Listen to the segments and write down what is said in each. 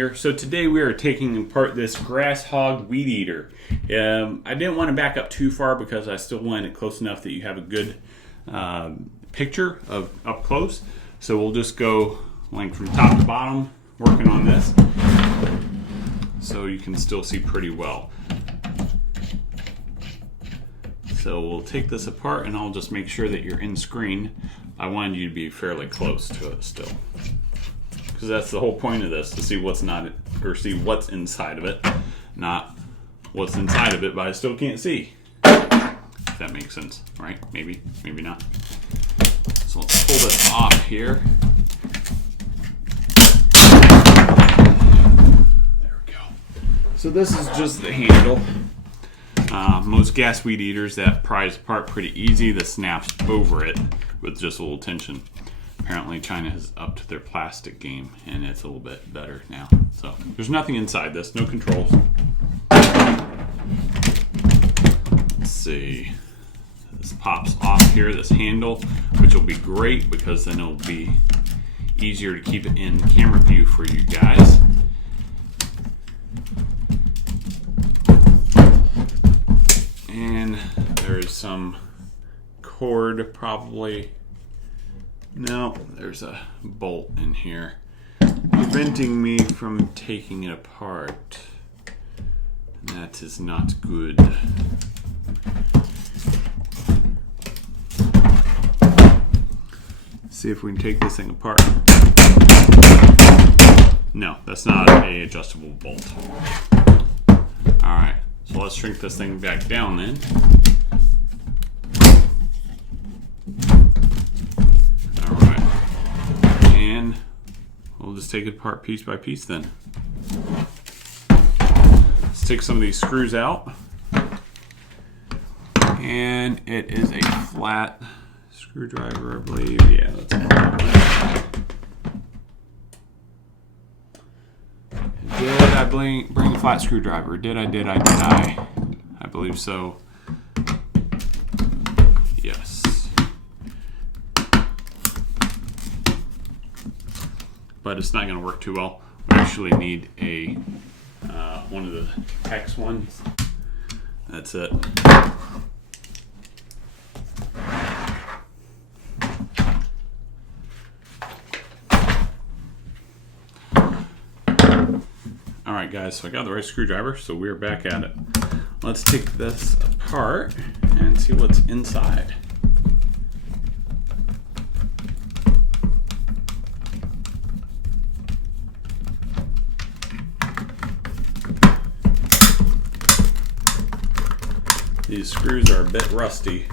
here. So today we are taking apart this grass hog weed eater. I didn't want to back up too far because I still wanted it close enough that you have a good picture of up close. So we'll just go like from top to bottom working on this so you can still see pretty well. So we'll take this apart and I'll just make sure that you're in screen. I wanted you to be fairly close to it still, because that's the whole point of this, to see what's not, or see what's inside of it, not what's inside of it, but I still can't see. If that makes sense, right? Maybe, maybe not. So let's pull this off here. There we go. So this is just the handle. Most gas weed eaters, that pries apart pretty easy. This snaps over it with just a little tension. Apparently China has upped their plastic game and it's a little bit better now. So there's nothing inside this, no controls. Let's see. This pops off here, this handle, which will be great because then it'll be easier to keep it in camera view for you guys. And there's some cord probably. No, there's a bolt in here preventing me from taking it apart. That is not good. See if we can take this thing apart. No, that's not a adjustable bolt. Alright, so let's shrink this thing back down then. And we'll just take it apart piece by piece then. Let's take some of these screws out. And it is a flat screwdriver, I believe. Yeah, that's it. Did I bring a flat screwdriver? Did I? I believe so. Yes. But it's not going to work too well. We actually need a one of the hex ones. That's it. Alright guys, so I got the right screwdriver, so we're back at it. Let's take this apart and see what's inside. These screws are a bit rusty.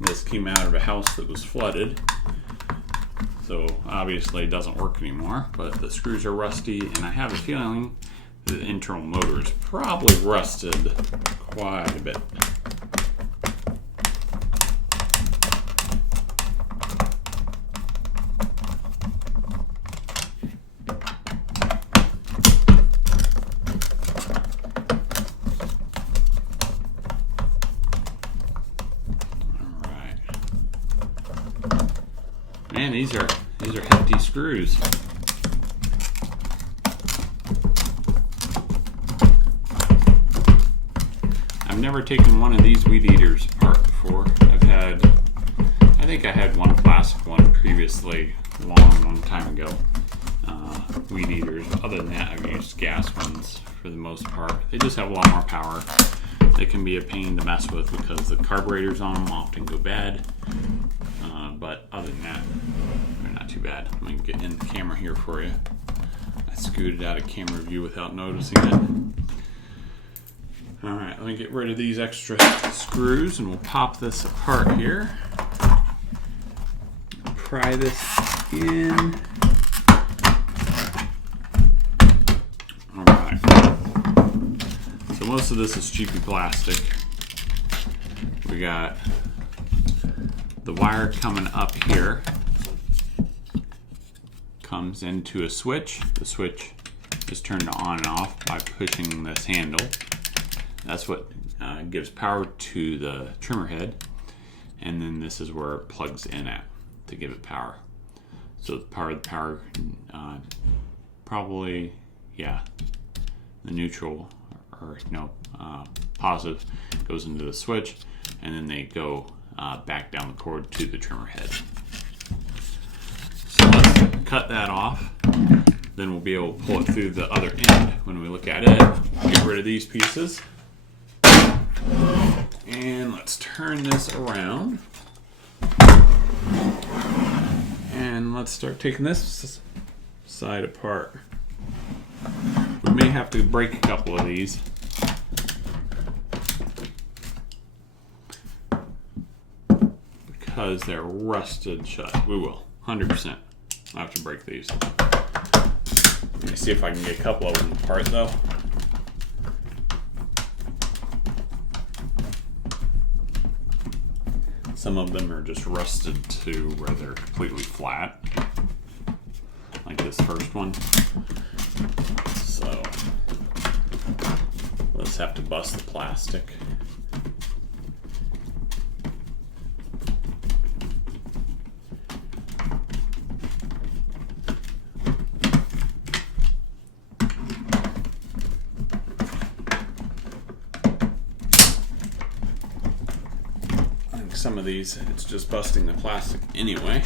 This came out of a house that was flooded, so obviously it doesn't work anymore, but the screws are rusty, and I have a feeling the internal motor is probably rusted quite a bit. Man, these are hefty screws. I've never taken one of these weed eaters apart before. I think I had one plastic one previously, long time ago. Weed eaters. Other than that, I've used gas ones for the most part. They just have a lot more power. They can be a pain to mess with because the carburetors on them often go bad. But other than that, they're not too bad. I'm going to get in the camera here for you. I scooted out of camera view without noticing it. Alright, let me get rid of these extra screws and we'll pop this apart here. Pry this in. Alright. So most of this is cheapy plastic. We got the wire coming up here, comes into a switch. The switch is turned on and off by pushing this handle. That's what gives power to the trimmer head, and then this is where it plugs in at to give it power. So the power probably yeah, the neutral, or no, positive goes into the switch, and then they go back down the cord to the trimmer head. So let's cut that off. Then we'll be able to pull it through the other end when we look at it. Get rid of these pieces. And let's turn this around. And let's start taking this side apart. We may have to break a couple of these. Because they're rusted shut. We will, 100%. I'll have to break these. Let me see if I can get a couple of them apart though. Some of them are just rusted to where they're completely flat. Like this first one. So let's have to bust the plastic. Some of these, it's just busting the plastic anyway.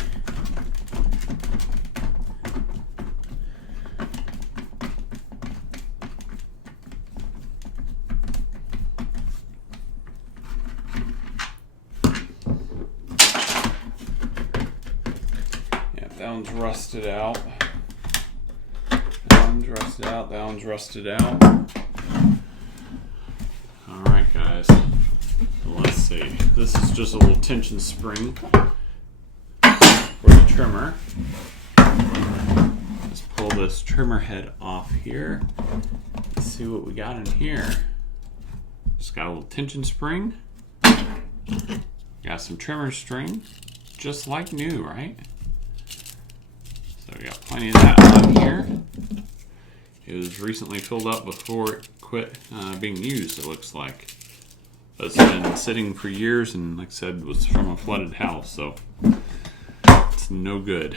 Yeah, that one's rusted out. That one's rusted out. That one's rusted out. All right, guys. Let's see. This is just a little tension spring for the trimmer. Let's pull this trimmer head off here. Let's see what we got in here. Just got a little tension spring. Got some trimmer string. Just like new, right? So we got plenty of that on here. It was recently filled up before it quit being used, it looks like. It's been sitting for years, and like I said, was from a flooded house, so it's no good.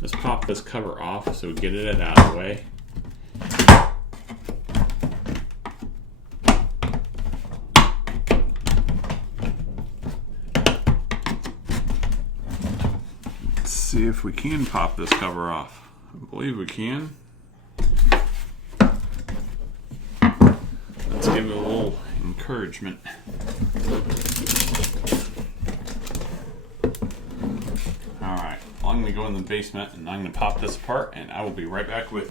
Let's pop this cover off so we get it out of the way. Let's see if we can pop this cover off. I believe we can. Let's give it a little encouragement. Alright, well, I'm going to go in the basement and I'm going to pop this apart, and I will be right back with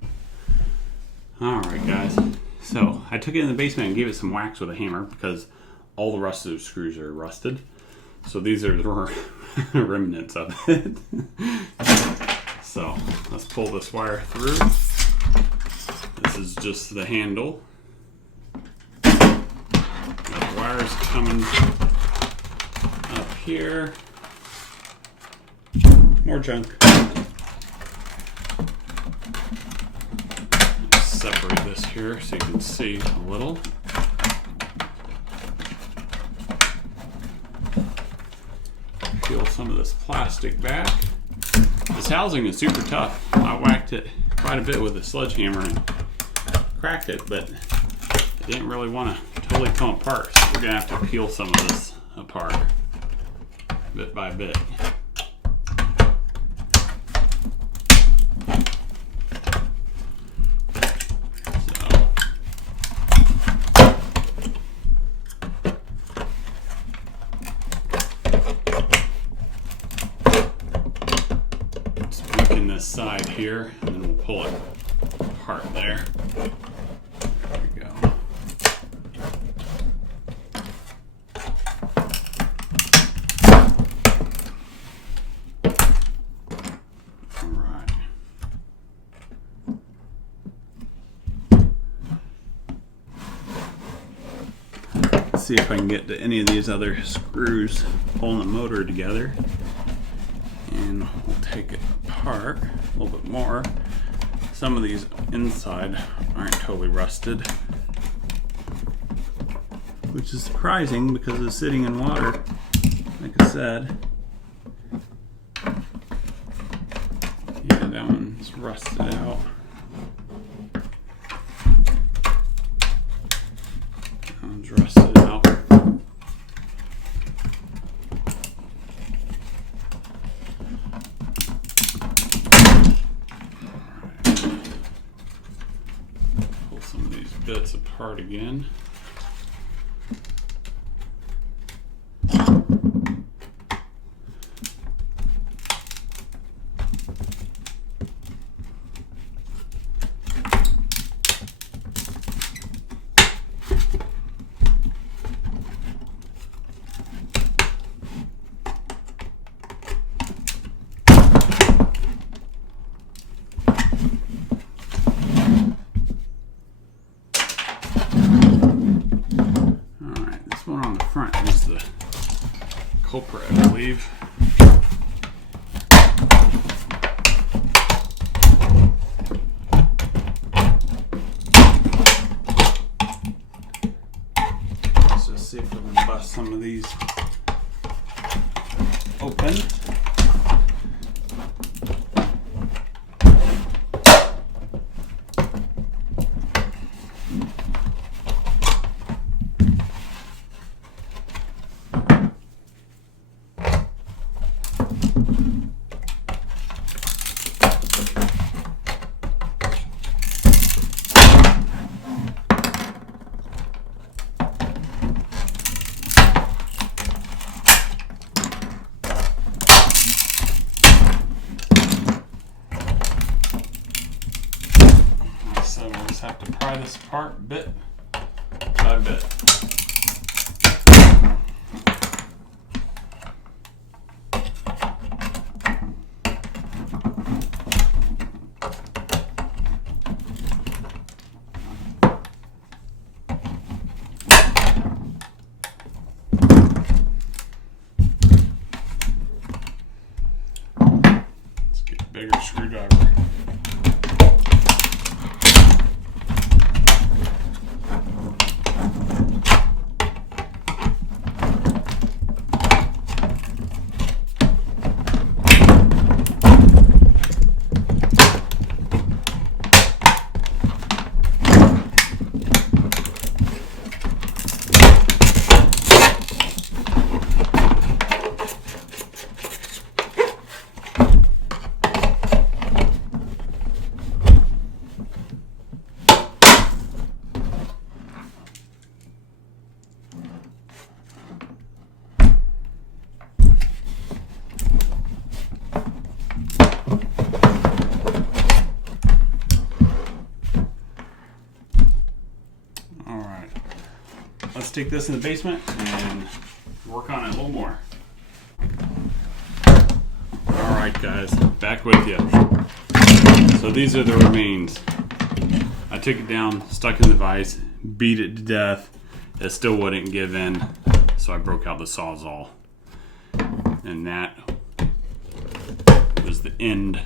you. Alright guys, so I took it in the basement and gave it some wax with a hammer because all the rest of the screws are rusted. So these are the remnants of it. So let's pull this wire through. This is just the handle. Wires coming up here. More junk. Separate this here so you can see a little. Peel some of this plastic back. This housing is super tough. I whacked it quite a bit with a sledgehammer and cracked it, but it didn't really want to totally come apart, so we're gonna have to peel some of this apart bit by bit. Let's weaken this side here, and then we'll pull it apart there. There we go. See if I can get to any of these other screws pulling the motor together, and we'll take it apart a little bit more. Some of these inside aren't totally rusted, which is surprising because it's sitting in water, like I said. Yeah, that one's rusted out. one's rusted out. Pull some of these bits apart again. One on the front is the culprit, I believe. Let's just see if we can bust some of these open. So we'll just have to pry this apart bit by bit. Let's get a bigger screwdriver. Let's take this in the basement and work on it a little more. Alright guys, back with you. So these are the remains. I took it down, stuck in the vise, beat it to death. It still wouldn't give in, so I broke out the Sawzall. And that was the end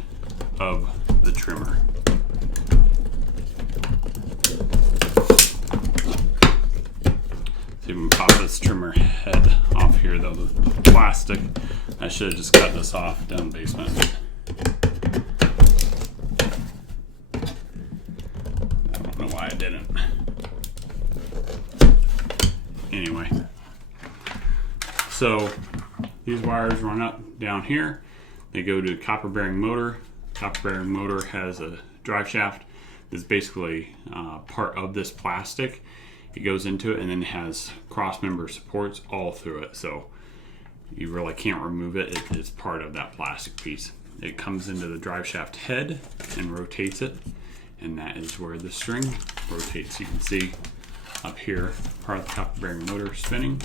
of the trimmer. See if we can pop this trimmer head off here though, the plastic. I should have just cut this off down the basement. I don't know why I didn't. Anyway, so these wires run up down here. They go to a copper bearing motor. Copper bearing motor has a drive shaft that's basically part of this plastic. It goes into it and then has cross member supports all through it, so you really can't remove it. It's part of that plastic piece. It comes into the drive shaft head and rotates it, and that is where the string rotates. You can see up here part of the copper bearing motor spinning,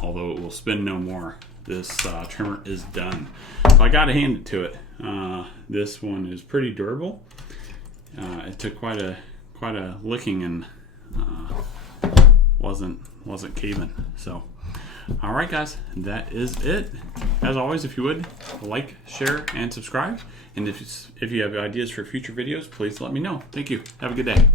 although it will spin no more. This trimmer is done, so I gotta hand it to it. This one is pretty durable. It took quite a licking and wasn't caving. So, all right, guys, that is it. As always, if you would like, share, and subscribe, and if you have ideas for future videos, please let me know. Thank you. Have a good day.